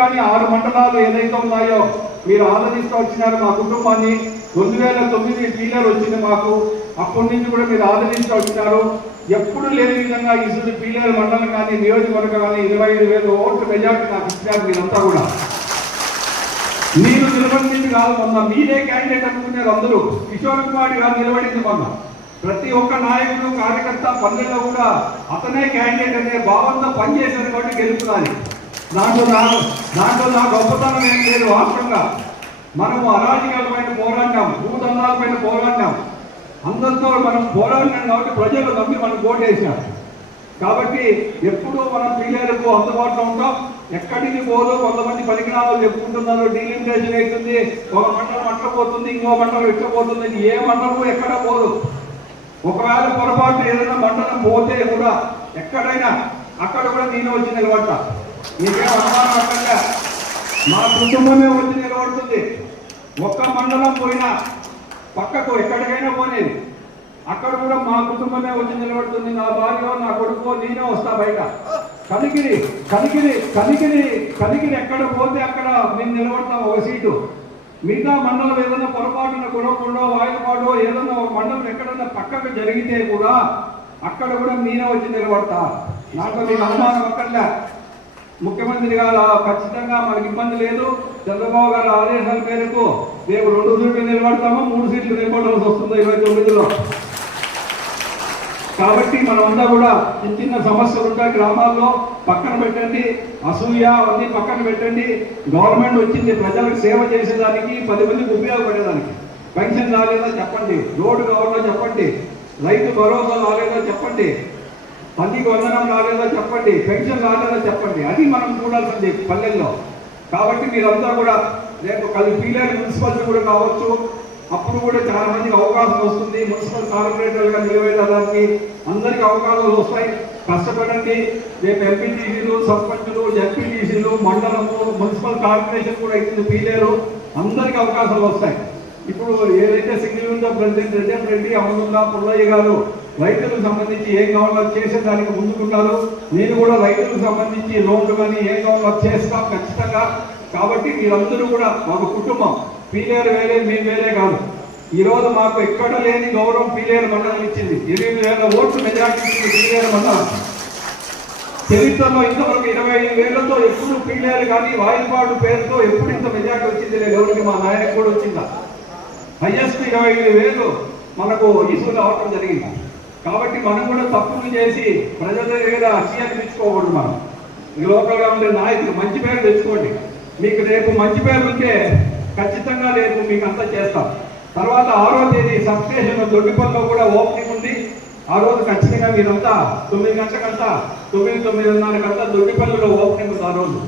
కానీ ఆరు మండలాలు ఏదైతే ఉన్నాయో మీరు ఆదరిస్తూ వచ్చినారు మా కుటుంబాన్ని రెండు వేల తొమ్మిది పీలర్ వచ్చింది మాకు. అప్పటి నుంచి కూడా మీరు ఆదరిస్తూ వచ్చినారు. ఎప్పుడు లేని విధంగా ఈ పీలర్ మండలం కానీ నియోజకవర్గం కానీ ఇరవై ఐదు వేల ఓట్లు మెజార్టీ నాకు ఇచ్చినారు మీరంతా కూడా. మీరు నిలబడింది కాదు మొన్న మీరే క్యాండిడేట్ అనుకున్నారు అందరూ. కిషోర్ కుమార్ గారు నిలబడింది మొన్న. ప్రతి ఒక్క నాయకుడు కార్యకర్త పల్లెల్లో కూడా అతనే క్యాండిడేట్ అనే భావంతో పనిచేశారు కాబట్టి గెలుపుతారు. దాంట్లో నా దాంట్లో నా గొప్పతనం ఏం లేదు వాస్తవంగా. మనము అరాజకాల పైన పోరాడినాం భూదండాల పైన పోరాడినాం. అందరితో మనం పోరాడినాం కాబట్టి ప్రజలు నమ్మి మనం ఓటేసినారు కాబట్టి ఎప్పుడూ మనం పిల్లలకు అందుబాటులో ఉంటాం. ఎక్కడికి పోదు కొంతమంది పరికరాలు చెప్పుకుంటున్నారు. డీలిమిటేషన్ అవుతుంది ఒక మండలం అట్లా పోతుంది ఇంకో మండలం ఇట్లా పోతుంది ఏ మండలం ఎక్కడ పోదు. ఒకవేళ పొరపాటు ఏదైనా మండలం పోతే కూడా ఎక్కడైనా అక్కడ కూడా నేను వచ్చి నిలబడతా. మీకేం అనుమానం మా కుటుంబమే వచ్చి నిలబడుతుంది. ఒక్క మండలం పోయినా పక్కకు ఎక్కడికైనా పోనేది అక్కడ కూడా మా కుటుంబమే వచ్చి నిలబడుతుంది. నా భార్య నా కొడుకు నేనే వస్తా బయట. కలికిరి కనికిరి కనికిరి కలికిరి ఎక్కడ పోతే అక్కడ మేము నిలబడతాం ఒక సీటు. మిగతా మండలం ఏదైనా పొరపాటున గొడవకుండా వాయుపాడో ఏదైనా ఒక మండలం ఎక్కడైనా పక్కకు జరిగితే కూడా అక్కడ కూడా నేనే వచ్చి నిలబడతా నాకు మీకు అనుమానం అక్కర్లే. ముఖ్యమంత్రి గారు ఖచ్చితంగా మనకి ఇబ్బంది లేదు. చంద్రబాబు గారి ఆదేశాల మేరకు రేపు రెండు సీట్లు నిలబడతామో మూడు సీట్లు నిలబడాల్సి వస్తుంది ఇరవై తొమ్మిదిలో. కాబట్టి మనమంతా కూడా చిన్న చిన్న సమస్యలు ఉంటాయి గ్రామాల్లో. పక్కన పెట్టండి అసూయ అవన్నీ పక్కన పెట్టండి. గవర్నమెంట్ వచ్చింది ప్రజలకు సేవ చేసేదానికి పది మందికి ఉపయోగపడేదానికి. పెన్షన్ రాలేదా చెప్పండి రోడ్డు కావాలో చెప్పండి రైతు భరోసా రాలేదా చెప్పండి. తల్లికి వందనం రాలేదా చెప్పండి పెన్షన్ రాలేదా చెప్పండి? అది మనం చూడాల్సింది పల్లెల్లో. కాబట్టి మీరంతా కూడా రేపు కలిసి పీలేరు మున్సిపాలిటీ కూడా కావచ్చు. అప్పుడు కూడా చాలా మందికి అవకాశం వస్తుంది. మున్సిపల్ కార్పొరేటర్గా నిలబెట్టడానికి అందరికీ అవకాశాలు వస్తాయి. కష్టపడండి. రేపు ఎంపీటీసీలు సర్పంచులు ఎంపీటీసీలు మండలము మున్సిపల్ కార్పొరేషన్ కూడా అవుతుంది పీలేరు. అందరికీ అవకాశాలు వస్తాయి. ఇప్పుడు ఏదైతే సింగిల్ ఉందో ప్రెసిడెంట్ రెడ్డి రెడ్డి అమరుల్లా పుల్లయ్య గారు రైతులకు సంబంధించి ఏం కావాలో చేసేదానికి ముందుకుంటారు. నేను కూడా రైతులకు సంబంధించి లోన్లు కానీ ఏం కావాలో చేస్తాం ఖచ్చితంగా. కాబట్టి మీరందరూ కూడా మాకు కుటుంబం పీలేరు వేరే మేము వేరే కాదు. ఈరోజు మాకు ఎక్కడ లేని గౌరవం పీలేరు మండలం ఇచ్చింది. ఎనిమిది వేల ఓట్లు మెజార్టీ ఇచ్చింది పీలేరు మండలం. చరిత్రలో ఇంతవరకు ఇరవై ఐదు వేలతో ఎప్పుడు పీలేరు కానీ వాయిపాడు పేరుతో ఎప్పుడు ఇంత మెజార్టీ వచ్చింది లేదు. ఎవరికి మా నాయనకు కూడా వచ్చిందా? హైయెస్ట్ ఇరవై ఐదు వేలు మనకు ఇసులు అవటం జరిగింది. కాబట్టి మనం కూడా తప్పులు చేసి ప్రజల దగ్గర అచ్చి తెచ్చుకోకూడదు మనం. ఈ లోకల్గా ఉండే నాయకులు మంచి పేరు తెచ్చుకోండి. మీకు రేపు మంచి పేరు ఉంటే ఖచ్చితంగా రేపు మీకు అంతా చేస్తాం. తర్వాత ఆరో తేదీ సబ్స్టేషన్ దొడ్డిపల్లిలో కూడా ఓపెనింగ్ ఉంది. ఆ రోజు ఖచ్చితంగా మీరంతా తొమ్మిది గంటలకంతా తొమ్మిది తొమ్మిదిన్నరకంతా దొడ్డిపల్లిలో ఓపెనింగ్ ఉంది ఆ రోజు.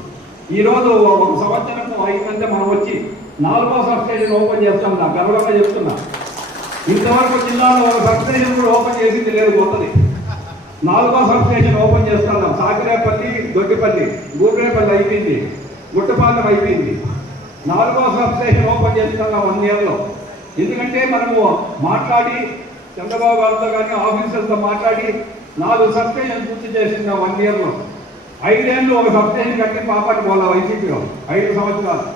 ఈ రోజు ఒక సంవత్సరం అయిందంటే మనం వచ్చి నాలుగో సబ్స్టేషన్ ఓపెన్ చేస్తాం. నా గర్వంగా చెప్తున్నా. ఇంతవరకు జిల్లాలో ఒక సబ్స్టేషన్ కూడా ఓపెన్ చేసింది లేదు కొత్తది. నాలుగో సబ్స్టేషన్ ఓపెన్ చేస్తున్నాం సాకిరేపల్లి దొడ్డిపల్లి గూడ్రేపల్లి అయిపోయింది. గుట్టపాలెం అయిపోయింది. నాలుగో సబ్స్టేషన్ ఓపెన్ చేస్తున్నాం వన్ ఇయర్లో. ఎందుకంటే మనము మాట్లాడి చంద్రబాబు గారితో కానీ ఆఫీసర్తో మాట్లాడి నాలుగు సబ్స్టేషన్ పూర్తి చేసిన వన్ ఇయర్లో. ఐదేళ్ళు ఒక సబ్స్టేషన్ కట్టి పాపాటి పోలా వైసీపీలో ఐదు సంవత్సరాలు.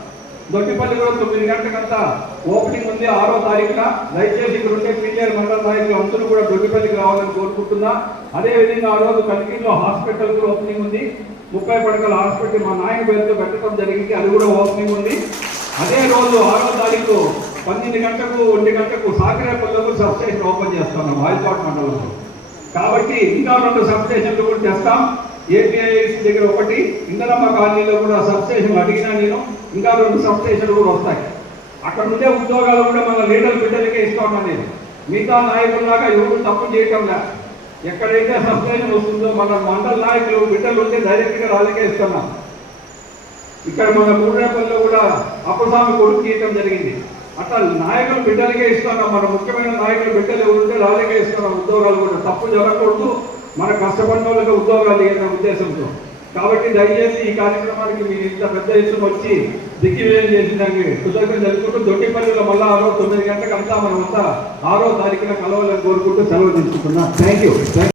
దొడ్డిపల్లి కూడా తొమ్మిది గంటలకంతా ఓపెనింగ్ ఉంది. ఆరో తారీఖున దయచేసి ఇక్కడ ఉండే పీటీఆర్ మండల నాయకులు అందరూ కూడా దొడ్డిపల్లికి రావాలని కోరుకుంటున్నా. అదే విధంగా ఆ రోజు కలికిలో హాస్పిటల్ కూడా ఓపెనింగ్ ఉంది. ముప్పై పడకల హాస్పిటల్ మా నాయన పేరుతో పెట్టడం జరిగింది. అది కూడా ఓపెనింగ్ ఉంది. అదే రోజు ఆరో తారీఖు పన్నెండు గంటలకు ఒంటి గంటకు సాకిరేపల్లకు సబ్స్టేషన్ ఓపెన్ చేస్తాను వాయిపాట్ మండలంలో. కాబట్టి ఇంకా రెండు సబ్స్టేషన్లు కూడా చేస్తాం. ఏపీఐసి దగ్గర ఒకటి ఇందరమ్మ కాలనీలో కూడా సబ్స్టేషన్ అడిగినా నేను. ఇంకా రెండు సబ్స్టేషన్లు కూడా వస్తాయి. అక్కడ ఉండే ఉద్యోగాలు కూడా మన లీడర్ బిడ్డలకే ఇస్తాను నేను మిగతా నాయకుల్లాగా ఎవరు తప్పు చేయటం లే. ఎక్కడైతే సబ్స్టేషన్ వస్తుందో మన మండల నాయకులు బిడ్డలు ఉంటే డైరెక్ట్గా రాజకీయ ఇస్తున్నాం ఇక్కడ మన మూడేపల్లిలో కూడా అప్పస్వామి కొడుకు చేయటం జరిగింది. అట్లా నాయకులు బిడ్డలకే ఇస్తున్నాం మన ముఖ్యమైన నాయకులు బిడ్డలు ఎవరుంటే రాజకీయ ఇస్తున్నాం ఉద్యోగాలు కూడా తప్పు జరగకూడదు. మన కష్టపడిన వాళ్ళకి ఉద్యోగాలు ఇవ్వడం ఉద్దేశంతో. కాబట్టి దయచేసి ఈ కార్యక్రమానికి మీరు ఇంత పెద్ద ఎత్తున వచ్చి దిగ్విజయం చేసినానికి కృతజ్ఞత జరుపుకుంటూ దొడ్డిపల్లిలో మళ్ళా ఆరో తొమ్మిది గంటలకు అంతా మనం అంతా ఆరో తారీఖున కలవాలని కోరుకుంటూ సెలవు తీసుకుంటున్నా. Thank you